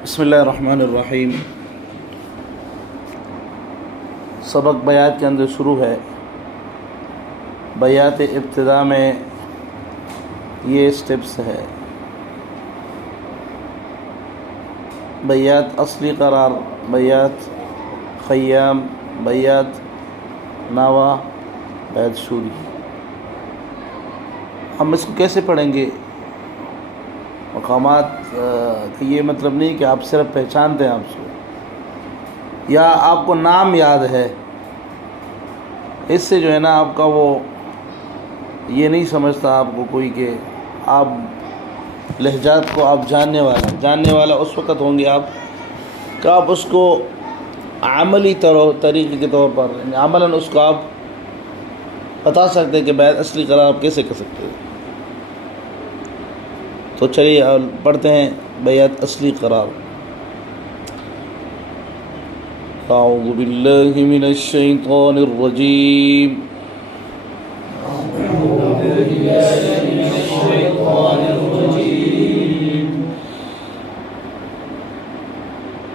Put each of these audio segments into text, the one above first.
बिस्मिल्लाहिर्रहमानिर्रहीम। सबक बयात के अंदर शुरू है। बयात इब्तिदा में ये स्टेप्स है। बयात असली करार, बयात ख़य्याम, बयात नावा, बैत शूरी। हम इसको कैसे पढ़ेंगे? मकामात कि ये मतलब नहीं कि आप सिर्फ पहचानते हैं आपसे या आपको नाम याद है, इससे जो है ना आपका वो ये नहीं समझता आपको कोई कि आप लहजात को आप जानने वाला उस वक़्त होंगे आप कि आप उसको अमली तरीक़े के तौर पर अमलन उसको आप बता सकते हैं कि बैत असली करार आप कैसे कर सकते हैं। तो चलिए पढ़ते हैं बयात असली करार। अऊज़ु बिल्लाहि मिनश शैतानिर रजीम।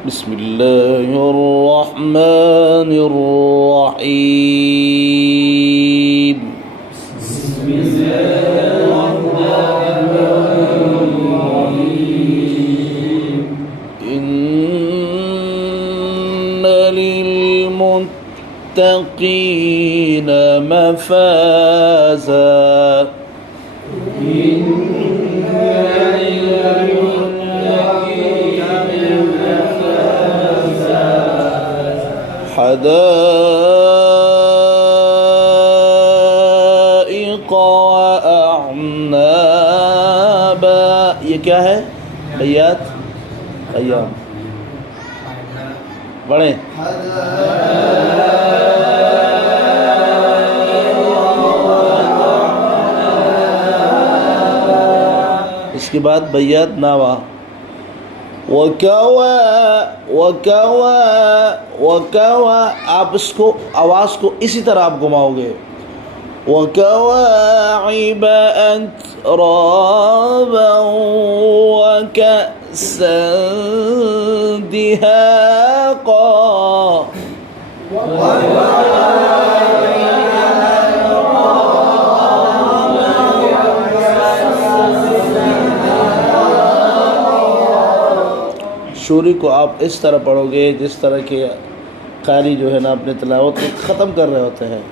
बिस्मिल्लाहिर रहमानिर रहीम। للمتقين مفازا حدائق وأعنابا। ये क्या है? बयात ख़य्याम। पढ़ें। इसके बाद बयात नावा। वकवा वकवा वकवा, आप इसको आवाज़ को इसी तरह आप घुमाओगे। वकवाइब अतराबा वकअसन दिहाक़ा। शूरी को आप इस तरह पढ़ोगे जिस तरह के कारी जो है ना अपने तिलावत को ख़त्म कर रहे होते हैं।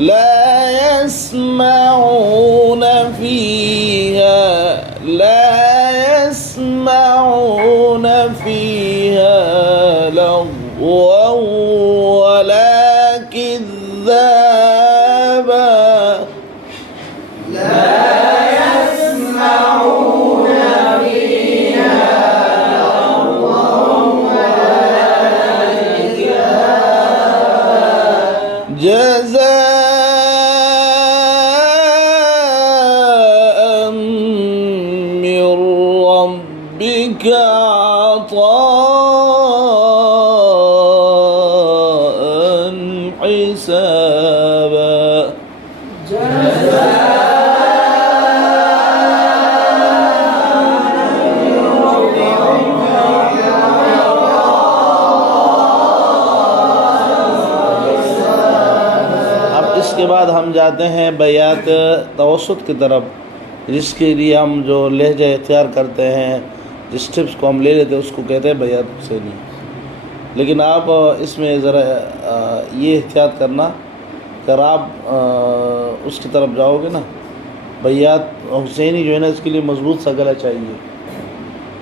ला यस्मऊन फ़ीहा लग़वन वला किज़्ज़ाबा। जज़ाअन मिन रब्बिका अताअन हिसाबा। इसके बाद हम जाते हैं बयात तवस्सुत की तरफ, जिसके लिए हम जो लहजा इख्तियार करते हैं, जिस टिप्स को हम ले लेते हैं उसको कहते हैं बयात हुसैनी। लेकिन आप इसमें ज़रा ये एहतियात करना, अगर आप उसकी तरफ जाओगे ना, बयात हुसैनी जो है ना इसके लिए मजबूत सा गला चाहिए।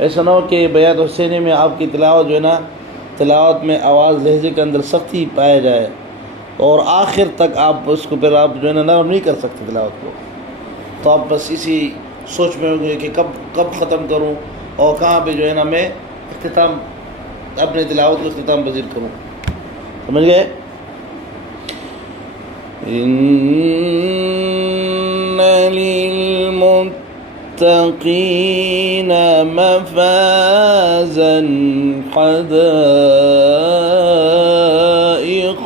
ऐसा ना हो कि बयात हुसैनी में आपकी तिलावत जो है ना, तिलावत में आवाज़ लहजे के अंदर सख्ती पाया जाए और आखिर तक आप उसको फिर आप जो है ना नरम नहीं कर सकते तिलावत को। तो आप बस इसी सोच में होंगे कि कब ख़त्म करूं और कहाँ पे जो है ना मैं इख्तिताम अपने तिलावत को इख्तिताम पज़ीर करूं। समझ गए? इन्न लिलमुत्तक़ीन मफ़ाज़न हदाइक़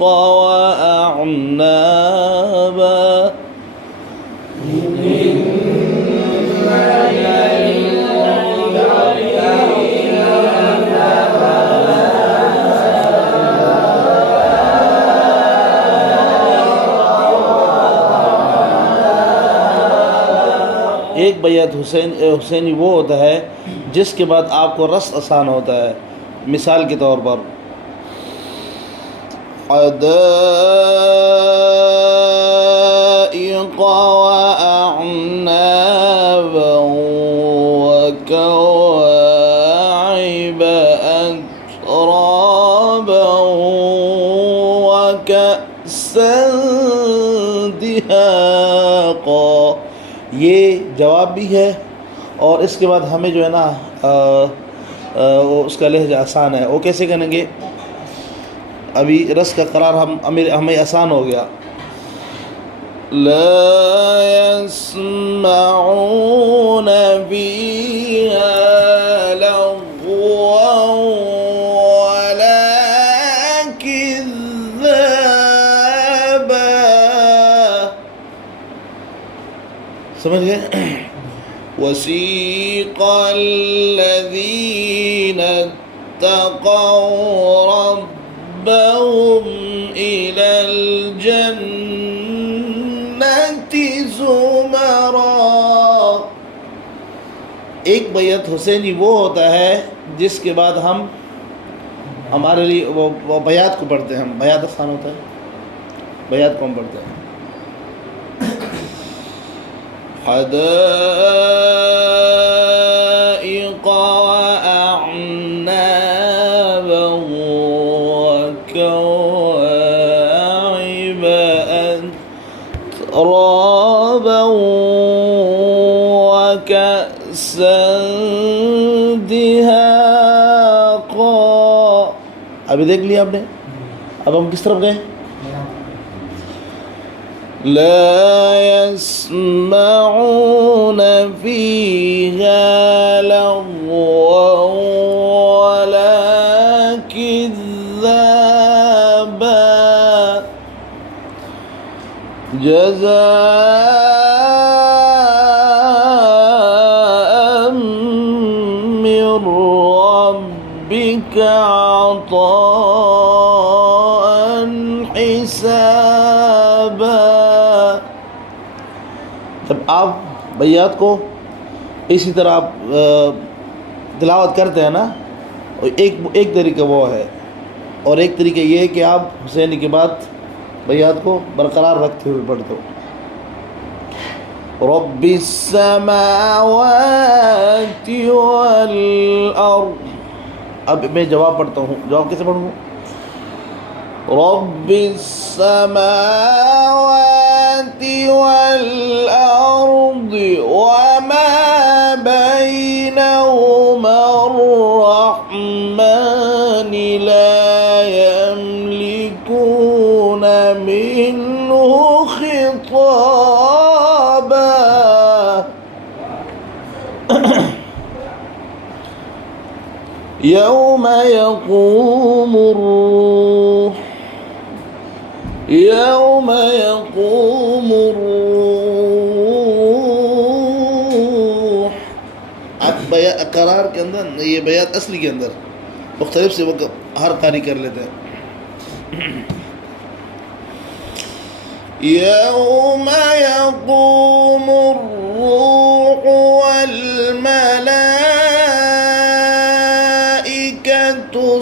वअअनाबा। एक बैत हुसैनी वो होता है जिसके बाद आपको रस आसान होता है। मिसाल के तौर पर हदाइक़ व अअनाबा व कवाइब अतराबा व कअसन दिहाक़ा। ये जवाब भी है और इसके बाद हमें जो है ना उसका लहजा आसान है। वो कैसे करेंगे? अभी रस का करार हमें आसान हो गया। ला यस्मऊन फीहा लग़वन वला किज़्ज़ाबा। समझ गए? वसीक़ल्लज़ीना इत्तक़व रब्बहुम इलल जन्नति ज़ुमरा। एक बैत हुसैनी वो होता है जिसके बाद हम हमारे लिए वो बैत को पढ़ते हैं। हम बैत आसान होता है, बैत को हम पढ़ते हैं। हदाइक़ व अअनाबा व कवाइब अतराबा व कअसन दिहाक़ा। अभी देख लिया आपने। अब हम किस तरफ गए? ला यस्मऊन फीहा लग़वन वला किज़्ज़ाबा जज़ाअन मिन रब्बिका अताअन हिसाबा। जब आप बैत को इसी तरह आप तिलावत करते हैं ना, एक तरीका वो है और एक तरीका ये है कि आप हुसैनी के बाद बैत को बरकरार रखते हुए पढ़ते हो। रब्बिस समावाति वल अर्द। अब मैं जवाब पढ़ता हूँ। जवाब कैसे पढ़ूँ? रब्बिस समावाति वल अर्द वमा बैनहुमा अर्रहमान ला यमलिकून मिन्हु खिताबा। यौम यक़ूमुर रूह यौम यक़ूमुर रूह। अब करार के अंदर, ये बैत असली के अंदर मुख्तलिफ से वक्त हर कारी कर लेते हैं। यौम यक़ूमुर रूह वल मलाइकतु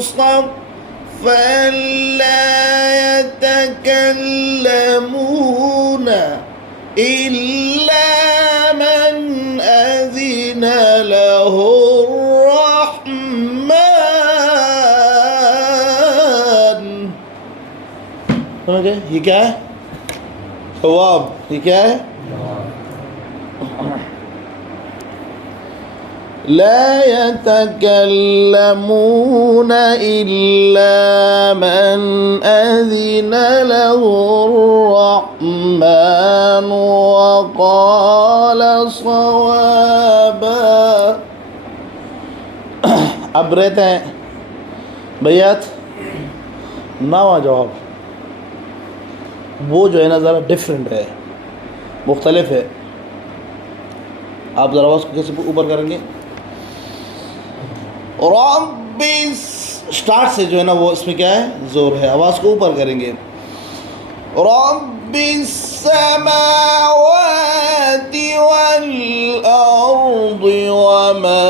सफ़्फ़न ला यतकल्लमून इल्ला मन अज़िन लहुर रहमान। समझ गए? ये क्या है? जवाब। ये क्या है? ला यतकल्लमून इल्ला मन अज़िन लहुर रहमान व क़ाल सवाबा। अब रहते हैं बैत नावा जवाब। वो जो है ना ज़रा डिफरेंट है, मुख्तलिफ है। आप ज़रा आवाज़ को कैसे ऊपर करेंगे? रब्बिस स्टार्ट से जो है ना वो इसमें क्या है? ज़ोर है। आवाज़ को ऊपर करेंगे। रब्बिस समावाति والأرض وما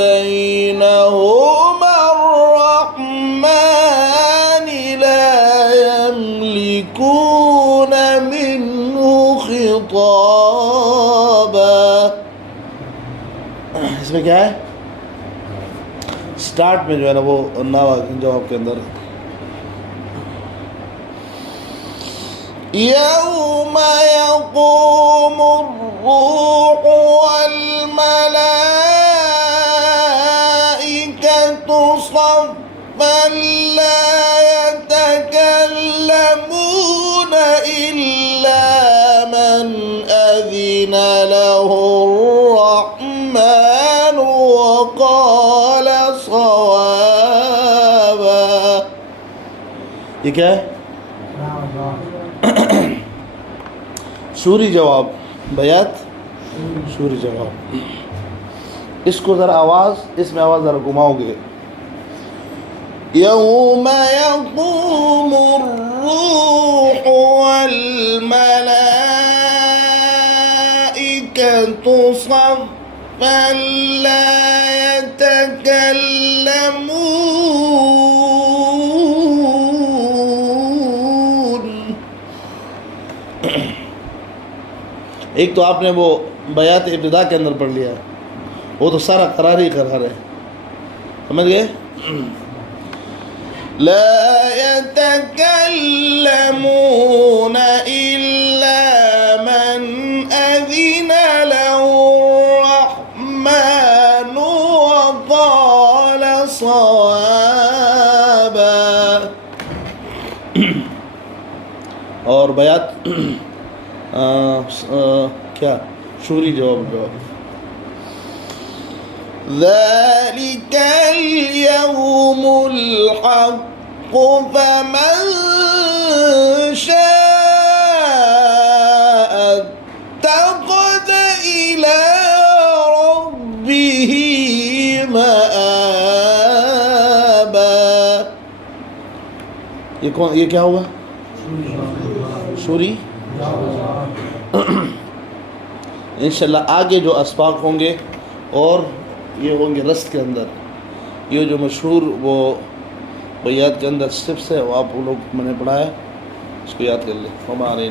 بينهما الرحمن لا يملكون منه خطابا. इसमें क्या है? स्टार्ट में जो है ना वो नावा जवाब के अंदर यौम यक़ूम الروح والملائكة صفا لا يتكلمون إلا من أذن له الرحمن وقال صوابا. ये क्या है? सूरी जवाब बयात सूरी जवाब. इसको ज़रा आवाज़ इसमें आवाज़ ज़रा घुमाओगे. यौम यक़ूम الروح والملائكة صفا لا يتكلمون. एक तो आपने वो बयात इब्तिदा के अंदर पढ़ लिया, वो तो सारा करार ही करार है, समझ गए. ला यतकल्लमून इल्ला मन अज़िन लहु रहमान वक़ाल सवाबा. और बयात क्या शूरी जवाब ذلك اليوم الحق فمن شاء اتخذ إلى ربه مآبا. ये क्या होगा? शूरी. इंशाल्लाह आगे जो अस्बाक होंगे और ये होंगे रस्त के अंदर, ये जो मशहूर वो बयात के अंदर स्टेप्स है वो आप लोग मैंने पढ़ा है, इसको याद कर ले. हमारे